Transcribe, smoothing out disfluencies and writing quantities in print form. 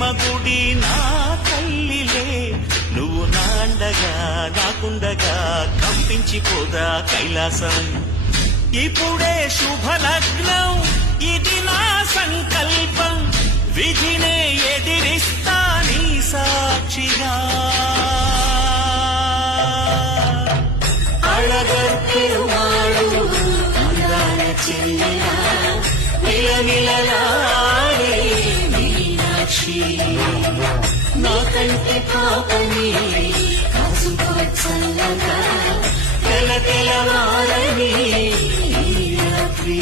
ప్రేమ గుడి నా తల్లిలే, నువ్వు నాండగా నాకుండగా కంపించిపోదా కైలాసం. ఇప్పుడే శుభలగ్నం, ఇది నా సంకల్పం, విధినే ఎదిరిస్తా నీ సాక్షిగా. అళగర్తిరుమాడు అందాల చెల్లెలా, నిలనిలలాడే మీనాక్షి, నా కంటి పాపని కాసుకో చల్లగా, తెల తెలవారని రాత్రి.